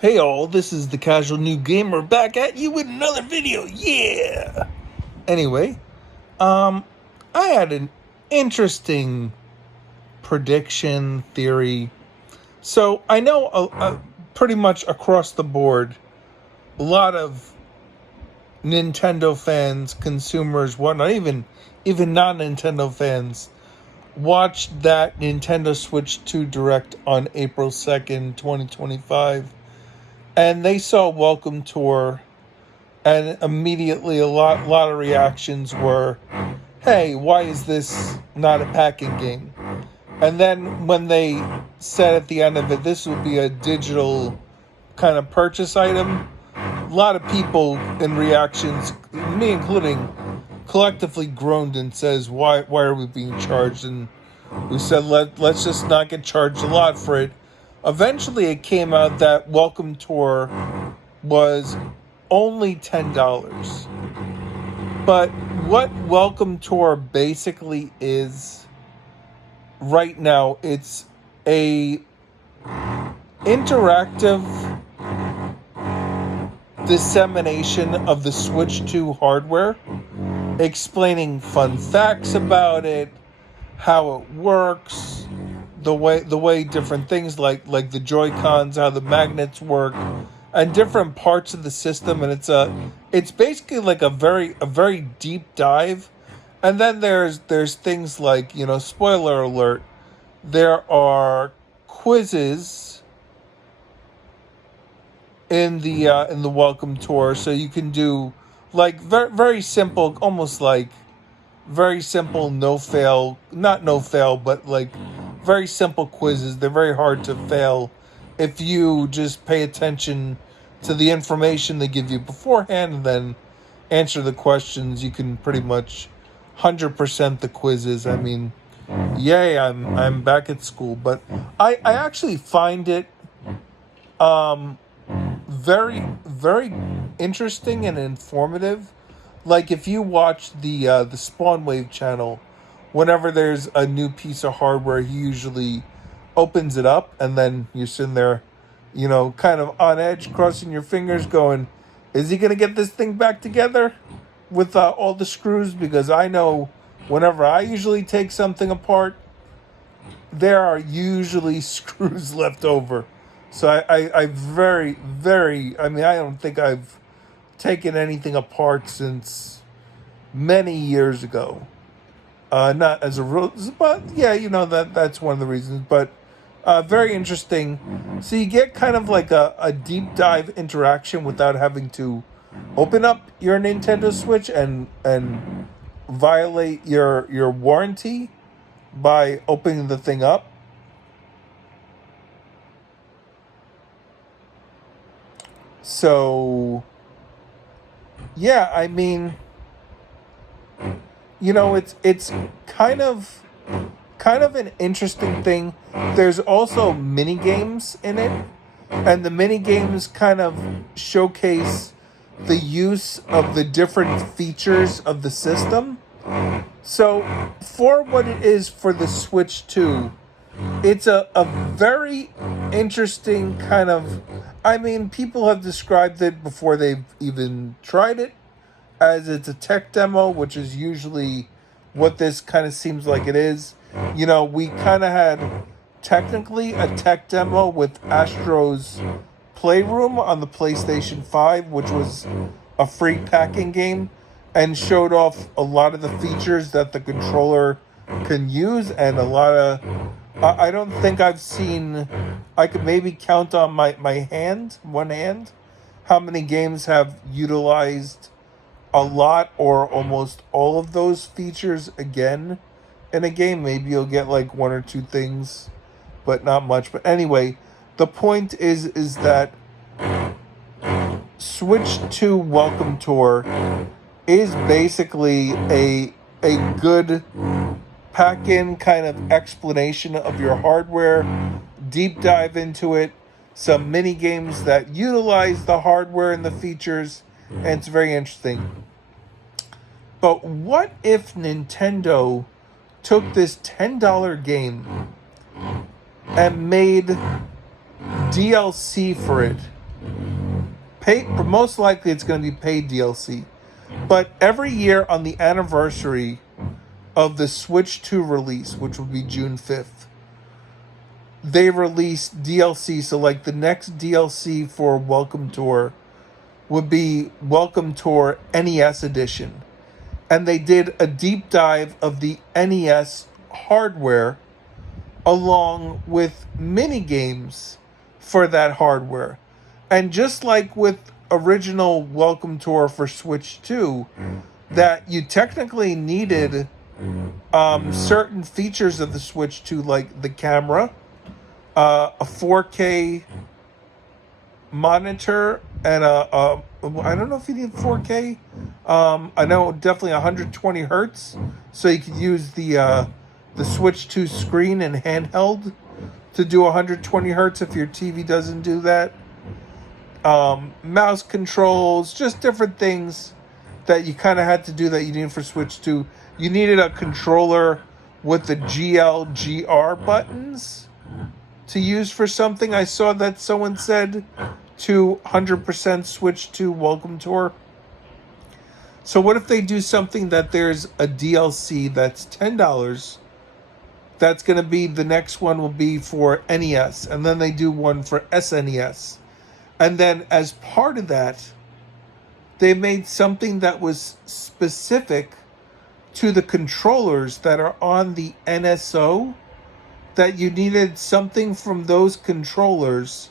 Hey all, this is the Casual New Gamer back at you with another video, yeah! Anyway, I had an interesting prediction theory. So, I know pretty much across the board, a lot of Nintendo fans, consumers, whatnot, even non-Nintendo fans, watched that Nintendo Switch 2 Direct on April 2nd, 2025, and they saw Welcome Tour, and immediately a lot of reactions were, hey, why is this not a packing game? And then when they said at the end of it, this would be a digital kind of purchase item, a lot of people in reactions, me including, collectively groaned and says, why are we being charged? And we said, let's just not get charged a lot for it. Eventually it came out that Welcome Tour was only $10. But what Welcome Tour basically is right now, it's a interactive dissemination of the Switch 2 hardware, explaining fun facts about it, how it works, the way different things like the Joy-Cons, how the magnets work, and different parts of the system. And it's basically like a very deep dive. And then there's things like, spoiler alert, there are quizzes in the Welcome Tour, so you can do like very simple, almost like very simple not no fail, but like very simple quizzes. They're very hard to fail if you just pay attention to the information they give you beforehand and then answer the questions. You can pretty much 100% the quizzes. I mean, yay, I'm back at school. But I actually find it very interesting and informative. Like if you watch the Spawnwave channel, whenever there's a new piece of hardware, he usually opens it up, and then you're sitting there, kind of on edge, crossing your fingers, going, "Is he gonna get this thing back together with all the screws?" Because I know whenever I usually take something apart, there are usually screws left over. So I I mean, I don't think I've taken anything apart since many years ago. Not as a rule, but yeah, that's one of the reasons. But very interesting. So you get kind of like a deep dive interaction without having to open up your Nintendo Switch and violate your warranty by opening the thing up. So yeah, I mean, it's kind of an interesting thing. There's also mini games in it, and the mini games kind of showcase the use of the different features of the system. So for what it is for the Switch 2, it's a very interesting kind of, I mean, people have described it before they've even tried it as it's a tech demo, which is usually what this kind of seems like it is. We kind of had technically a tech demo with Astro's Playroom on the PlayStation 5, which was a free packing game, and showed off a lot of the features that the controller can use, and a lot of, I don't think I've seen, I could maybe count on my one hand, how many games have utilized a lot or almost all of those features again in a game. Maybe you'll get like one or two things, but not much. But anyway, the point is that Switch 2 Welcome Tour is basically a good pack-in kind of explanation of your hardware, deep dive into it, some mini games that utilize the hardware and the features, and it's very interesting. But what if Nintendo took this $10 game and made DLC for it Most likely it's going to be paid DLC. But every year on the anniversary of the Switch 2 release, which will be June 5th, they release DLC. So, like, the next DLC for Welcome Tour would be Welcome Tour NES Edition. And they did a deep dive of the NES hardware along with mini games for that hardware. And just like with original Welcome Tour for Switch 2, that you technically needed certain features of the Switch 2, like the camera, a 4K monitor, and I don't know if you need 4K. I know definitely 120 hertz, so you could use the Switch 2 screen and handheld to do 120 hertz if your TV doesn't do that. Mouse controls, just different things that you kind of had to do that you needed for Switch 2. You needed a controller with the GL/GR buttons to use for something. I saw that someone said to 100% Switch 2 Welcome Tour. So what if they do something that there's a DLC that's $10? That's going to be, the next one will be for NES, and then they do one for SNES. And then as part of that, they made something that was specific to the controllers that are on the NSO, that you needed something from those controllers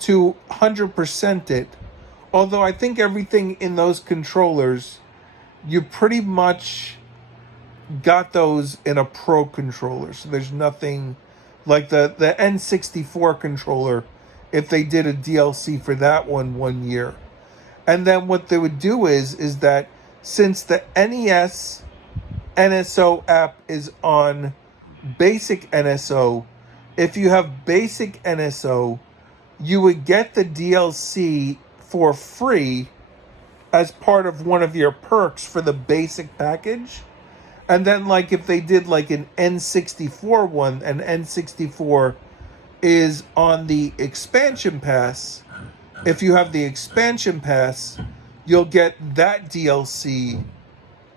to 100% it. Although I think everything in those controllers, you pretty much got those in a Pro controller. So there's nothing like the N64 controller, if they did a DLC for that one year. And then what they would do is that since the NES NSO app is on basic NSO, if you have basic NSO, you would get the DLC for free as part of one of your perks for the basic package. And then, like, if they did like an N64 one, and N64 is on the expansion pass, if you have the expansion pass, you'll get that DLC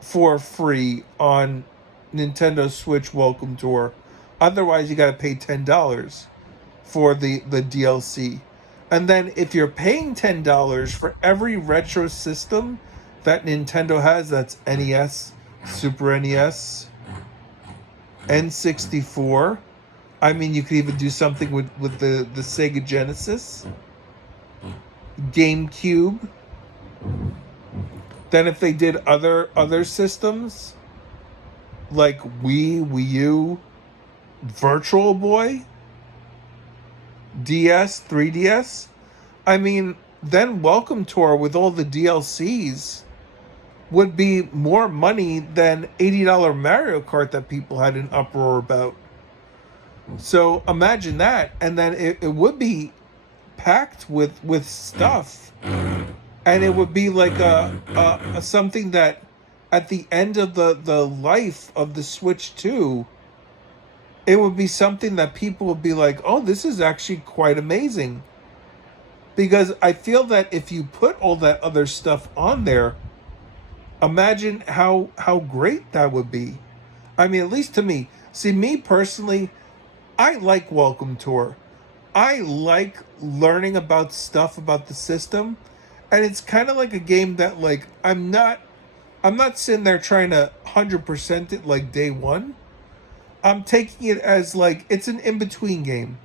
for free on Nintendo Switch Welcome Tour. Otherwise, you got to pay $10 for the DLC. And then if you're paying $10 for every retro system that Nintendo has, that's NES, Super NES, N64. I mean, you could even do something with the Sega Genesis, GameCube. Then if they did other systems, like Wii, Wii U, Virtual Boy, DS, 3DS, I mean, then Welcome Tour with all the DLCs would be more money than $80 Mario Kart that people had an uproar about. So imagine that. And then it would be packed with stuff. And it would be like a something that at the end of the life of the Switch 2, it would be something that people would be like, oh, this is actually quite amazing. Because I feel that if you put all that other stuff on there, imagine how great that would be. I mean, at least to me. See, me personally, I like Welcome Tour. I like learning about stuff about the system. And it's kind of like a game that, like, I'm not sitting there trying to 100% it like day one. I'm taking it as, like, it's an in-between game.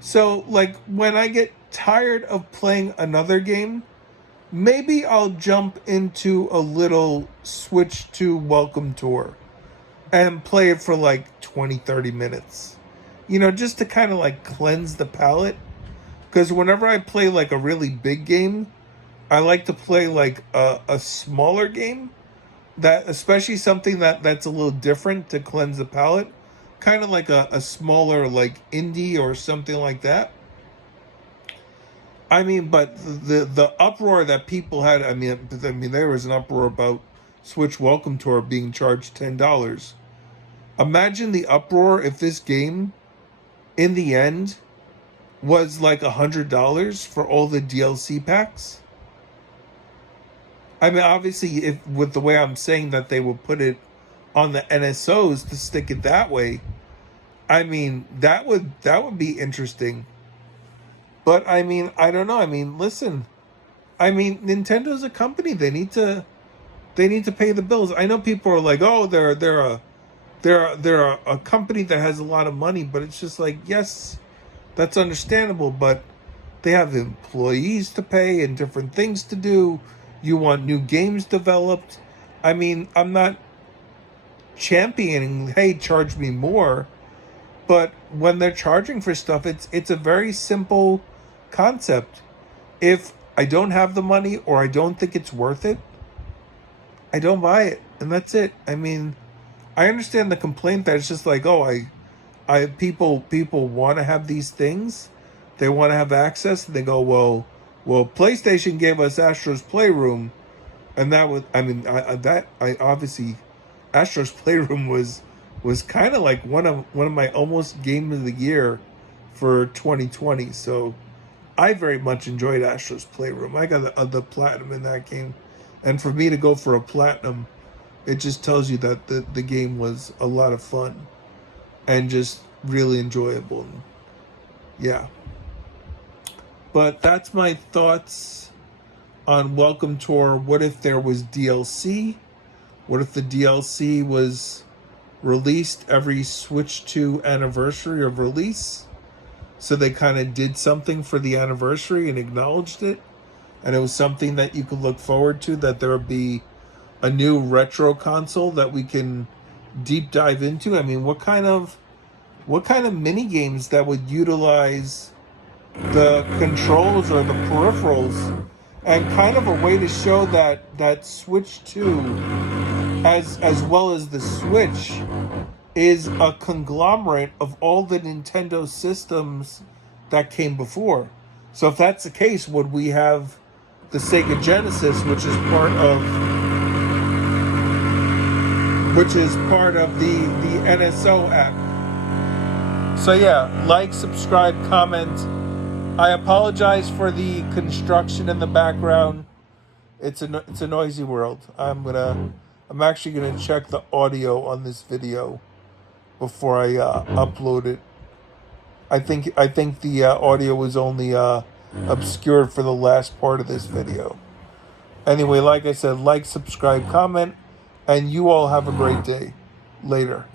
So, like, when I get tired of playing another game, maybe I'll jump into a little Switch 2 Welcome Tour and play it for like 20, 30 minutes. You know, just to kind of like cleanse the palate. Because whenever I play like a really big game, I like to play like a smaller game, that especially something that's a little different to cleanse the palate. Kind of like a smaller like indie or something like that. I mean, but the uproar that people had, I mean, there was an uproar about Switch Welcome Tour being charged $10. Imagine the uproar if this game, in the end, was like $100 for all the DLC packs. I mean, obviously, if with the way I'm saying that they would put it on the NSOs to stick it that way, I mean that would be interesting. But I mean, I don't know. I mean, listen, I mean, Nintendo's a company. They need to pay the bills. I know people are like, oh, they're a company that has a lot of money, but it's just like, yes, that's understandable, but they have employees to pay and different things to do. You want new games developed. I mean, I'm not championing, hey, charge me more, but when they're charging for stuff, it's a very simple concept. If I don't have the money or I don't think it's worth it, I don't buy it, and that's it. I mean, I understand the complaint that it's just like, oh, people want to have these things, they want to have access, and they go, well, PlayStation gave us Astro's Playroom, and that was, I mean, I obviously, Astro's Playroom was kind of like one of my almost game of the year for 2020. So I very much enjoyed Astro's Playroom. I got the platinum in that game, and for me to go for a platinum, it just tells you that the game was a lot of fun and just really enjoyable. And yeah, but that's my thoughts on Welcome Tour. What if there was DLC? What if the DLC was released every Switch 2 anniversary of release? So they kind of did something for the anniversary and acknowledged it. And it was something that you could look forward to, that there would be a new retro console that we can deep dive into. I mean, what kind of mini games that would utilize the controls or the peripherals, and kind of a way to show that Switch 2, as well as the Switch, is a conglomerate of all the Nintendo systems that came before. So if that's the case, would we have the Sega Genesis, which is part of the NSO app? So yeah, like, subscribe, comment. I apologize for the construction in the background. It's a noisy world. I'm actually gonna check the audio on this video before I upload it. I think the audio was only obscured for the last part of this video. Anyway, like I said, like, subscribe, comment, and you all have a great day. Later.